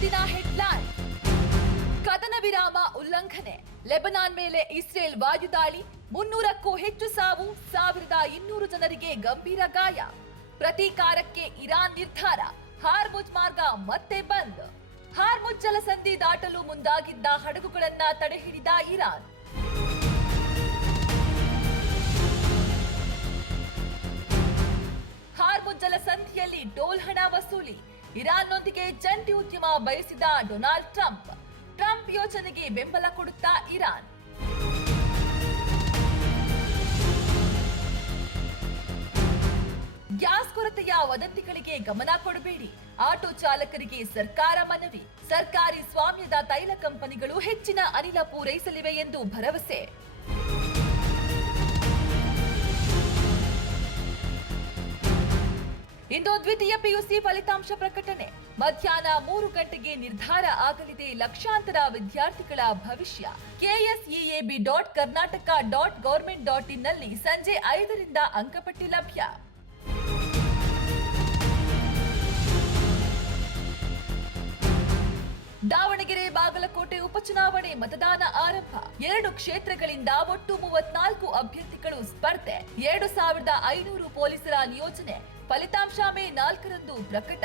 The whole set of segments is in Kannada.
ಇವತ್ತಿನ ಹೆಡ್ಲೈನ್. ಕದನ ವಿರಾಮ ಉಲ್ಲಂಘನೆ, ಲೆಬನಾನ್ ಮೇಲೆ ಇಸ್ರೇಲ್ ವಾಯುದಾಳಿ, 300ಕ್ಕೂ ಹೆಚ್ಚು ಸಾವು, 1200 ಜನರಿಗೆ ಗಂಭೀರ ಗಾಯ. ಪ್ರತೀಕಾರಕ್ಕೆ ಇರಾನ್ ನಿರ್ಧಾರ, ಹಾರ್ಮುಜ್ ಮಾರ್ಗ ಮತ್ತೆ ಬಂದ್. ಹಾರ್ಮುಜ್ ಜಲಸಂಧಿ ದಾಟಲು ಮುಂದಾಗಿದ್ದ ಹಡಗುಗಳನ್ನ ತಡೆಹಿಡಿದ ಇರಾನ್. ಹಾರ್ಮುಜ್ ಜಲಸಂಧಿಯಲ್ಲಿ ಟೋಲ್ ಹಣ ವಸೂಲಿ, ಇರಾನ್ನೊಂದಿಗೆ ಜಂಟಿ ಉದ್ಯಮ ಬಯಸಿದ ಡೊನಾಲ್ಡ್ ಟ್ರಂಪ್. ಟ್ರಂಪ್ ಯೋಜನೆಗೆ ಬೆಂಬಲ ಕೊಡುತ್ತಾ ಇರಾನ್. ಗ್ಯಾಸ್ ಕೊರತೆಯ ವದಂತಿಗಳಿಗೆ ಗಮನ ಕೊಡಬೇಡಿ, ಆಟೋ ಚಾಲಕರಿಗೆ ಸರ್ಕಾರ ಮನವಿ. ಸರ್ಕಾರಿ ಸ್ವಾಮ್ಯದ ತೈಲ ಕಂಪನಿಗಳು ಹೆಚ್ಚಿನ ಅನಿಲ ಪೂರೈಸಲಿವೆ ಎಂದು ಭರವಸೆ. ಇಂದು ದ್ವಿತೀಯ ಪಿಯುಸಿ ಫಲಿತಾಂಶ ಪ್ರಕಟಣೆ. ಮಧ್ಯಾಹ್ನ 3 ಗಂಟೆಗೆ ನಿರ್ಧಾರ ಆಗಲಿದೆ ಲಕ್ಷಾಂತರ ವಿದ್ಯಾರ್ಥಿಗಳ ಭವಿಷ್ಯ. KSEAB.Karnataka.Government.in ನಲ್ಲಿ ಸಂಜೆ 5ರಿಂದ ಅಂಕಪಟ್ಟಿ ಲಭ್ಯ. ದಾವಣಗೆರೆ ಬಾಗಲಕೋಟೆ ಉಪಚುನಾವಣೆ ಮತದಾನ ಆರಂಭ. 2 ಕ್ಷೇತ್ರಗಳಿಂದ ಒಟ್ಟು 34 ಅಭ್ಯರ್ಥಿಗಳು ಸ್ಪರ್ಧೆ. 2500 ಪೊಲೀಸರ ನಿಯೋಜನೆ. ಫಲಿತಾಂಶ ಮೇ 4ರಂದು ಪ್ರಕಟ.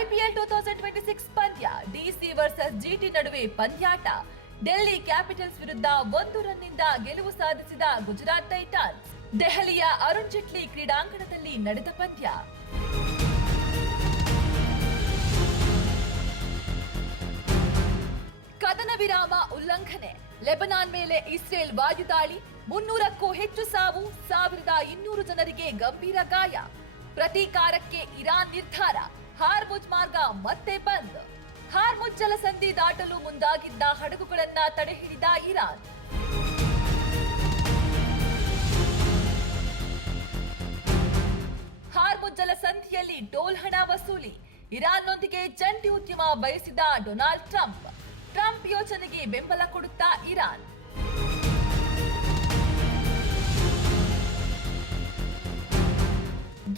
IPL 2026 ಪಂದ್ಯ, DC ವರ್ಸಸ್ GT ನಡುವೆ ಪಂದ್ಯಾಟ. ಡೆಲ್ಲಿ ಕ್ಯಾಪಿಟಲ್ಸ್ ವಿರುದ್ಧ 1 ರನ್ನಿಂದ ಗೆಲುವು ಸಾಧಿಸಿದ ಗುಜರಾತ್ ಟೈಟಾನ್ಸ್. ದೆಹಲಿಯ ಅರುಣ್ ಜೇಟ್ಲಿ ಕ್ರೀಡಾಂಗಣದಲ್ಲಿ ನಡೆದ ಪಂದ್ಯ. ಕದನ ವಿರಾಮ ಉಲ್ಲಂಘನೆ, ಲೆಬನಾನ್ ಮೇಲೆ ಇಸ್ರೇಲ್ ವಾಯುದಾಳಿ, 300ಕ್ಕೂ ಹೆಚ್ಚು ಸಾವು, 1200 ಜನರಿಗೆ ಗಂಭೀರ ಗಾಯ. ಪ್ರತೀಕಾರಕ್ಕೆ ಇರಾನ್ ನಿರ್ಧಾರ, ಹಾರ್ಮುಜ್ ಮಾರ್ಗ ಮತ್ತೆ ಬಂದ್. ಹಾರ್ಮುಜ್ ಜಲಸಂಧಿ ದಾಟಲು ಮುಂದಾಗಿದ್ದ ಹಡಗುಗಳನ್ನ ತಡೆಹಿಡಿದ ಇರಾನ್. ಹಾರ್ಮುಜ್ ಜಲಸಂಧಿಯಲ್ಲಿ ಟೋಲ್ ಹಣ ವಸೂಲಿ, ಇರಾನ್ನೊಂದಿಗೆ ಜಂಟಿ ಉದ್ಯಮ ಬಯಸಿದ ಡೊನಾಲ್ಡ್ ಟ್ರಂಪ್. ಟ್ರಂಪ್ ಯೋಜನೆಗೆ ಬೆಂಬಲ ಕೊಡುತ್ತಾ ಇರಾನ್.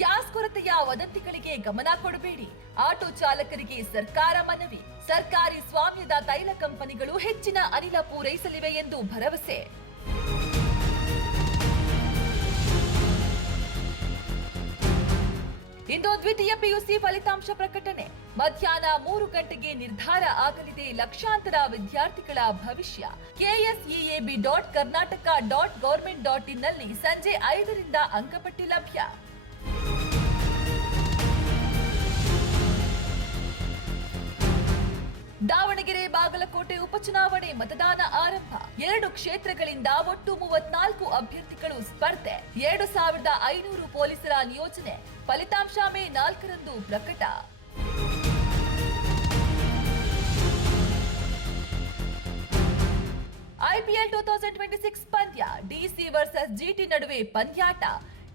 ಗ್ಯಾಸ್ ಕೊರತೆಯ ವದಂತಿಗಳಿಗೆ ಗಮನ ಕೊಡಬೇಡಿ, ಆಟೋ ಚಾಲಕರಿಗೆ ಸರ್ಕಾರ ಮನವಿ. ಸರ್ಕಾರಿ ಸ್ವಾಮ್ಯದ ತೈಲ ಕಂಪನಿಗಳು ಹೆಚ್ಚಿನ ಅನಿಲ ಪೂರೈಸಲಿವೆ ಎಂದು ಭರವಸೆ. ಇಂದು ದ್ವಿತೀಯ ಪಿಯುಸಿ ಫಲಿತಾಂಶ ಪ್ರಕಟಣೆ. ಮಧ್ಯಾಹ್ನ 3 ಗಂಟೆಗೆ ನಿರ್ಧಾರ ಆಗಲಿದೆ ಲಕ್ಷಾಂತರ ವಿದ್ಯಾರ್ಥಿಗಳ ಭವಿಷ್ಯ. KSEAB.Karnataka.Government.in ನಲ್ಲಿ ಸಂಜೆ 5ರಿಂದ ಅಂಕಪಟ್ಟಿ ಲಭ್ಯ. ದಾವಣಗೆರೆ ಬಾಗಲಕೋಟೆ ಉಪಚುನಾವಣೆ ಮತದಾನ ಆರಂಭ. 2 ಕ್ಷೇತ್ರಗಳಿಂದ ಒಟ್ಟು 34 ಅಭ್ಯರ್ಥಿಗಳು ಸ್ಪರ್ಧೆ. 2500 ಪೊಲೀಸರ ನಿಯೋಜನೆ. ಫಲಿತಾಂಶ ಮೇ 4ರಂದು ಪ್ರಕಟ. IPL 2026 ಪಂದ್ಯ, DC ವರ್ಸಸ್ GT ನಡುವೆ ಪಂದ್ಯಾಟ.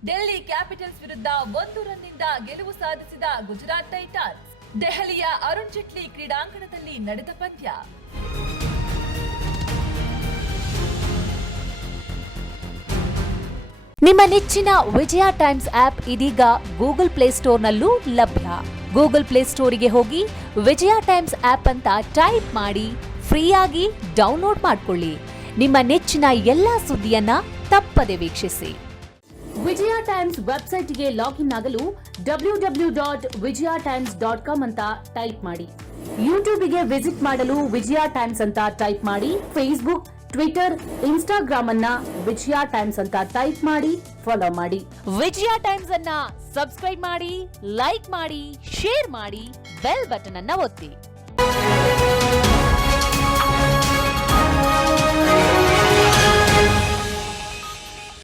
ಡೆಲ್ಲಿ ಕ್ಯಾಪಿಟಲ್ಸ್ ವಿರುದ್ಧ 1 ರನ್ನಿಂದ ಗೆಲುವು ಸಾಧಿಸಿದ ಗುಜರಾತ್ ಟೈಟಾನ್ಸ್. ದೆಹಲಿಯ ಅರುಣ್ ಜೇಟ್ಲಿ ಕ್ರೀಡಾಂಗಣದಲ್ಲಿ ನಡೆದ ಪಂದ್ಯ. ನಿಮ್ಮ ನೆಚ್ಚಿನ ವಿಜಯ ಟೈಮ್ಸ್ ಆಪ್ ಇದೀಗ ಗೂಗಲ್ ಪ್ಲೇಸ್ಟೋರ್ನಲ್ಲೂ ಲಭ್ಯ. ಗೂಗಲ್ ಪ್ಲೇಸ್ಟೋರಿಗೆ ಹೋಗಿ ವಿಜಯ ಟೈಮ್ಸ್ ಆಪ್ ಅಂತ ಟೈಪ್ ಮಾಡಿ ಫ್ರೀಯಾಗಿ ಡೌನ್ಲೋಡ್ ಮಾಡಿಕೊಳ್ಳಿ. ನಿಮ್ಮ ನೆಚ್ಚಿನ ಎಲ್ಲಾ ಸುದ್ದಿಯನ್ನ ತಪ್ಪದೆ ವೀಕ್ಷಿಸಿ. ವಿಜಯ ಟೈಮ್ಸ್ ವೆಬ್ಸೈಟ್ಗೆ ಲಾಗಿನ್ ಆಗಲು www.vijayatimes.com ಅಂತ ಟೈಪ್ ಮಾಡಿ. ಯೂಟ್ಯೂಬ್ಗೆ ವಿಸಿಟ್ ಮಾಡಲು ವಿಜಯ ಟೈಮ್ಸ್ ಅಂತ ಟೈಪ್ ಮಾಡಿ. ಫೇಸ್ಬುಕ್, ಟ್ವಿಟರ್, ಇನ್ಸ್ಟಾಗ್ರಾಮ್ ಅನ್ನ ವಿಜಯ ಟೈಮ್ಸ್ ಅಂತ ಟೈಪ್ ಮಾಡಿ, ಫಾಲೋ ಮಾಡಿ. ವಿಜಯ ಟೈಮ್ಸ್ ಅನ್ನ ಸಬ್ಸ್ಕ್ರೈಬ್ ಮಾಡಿ, ಲೈಕ್ ಮಾಡಿ, ಶೇರ್ ಮಾಡಿ, ಬೆಲ್ ಬಟನ್ ಅನ್ನ ಒತ್ತಿ.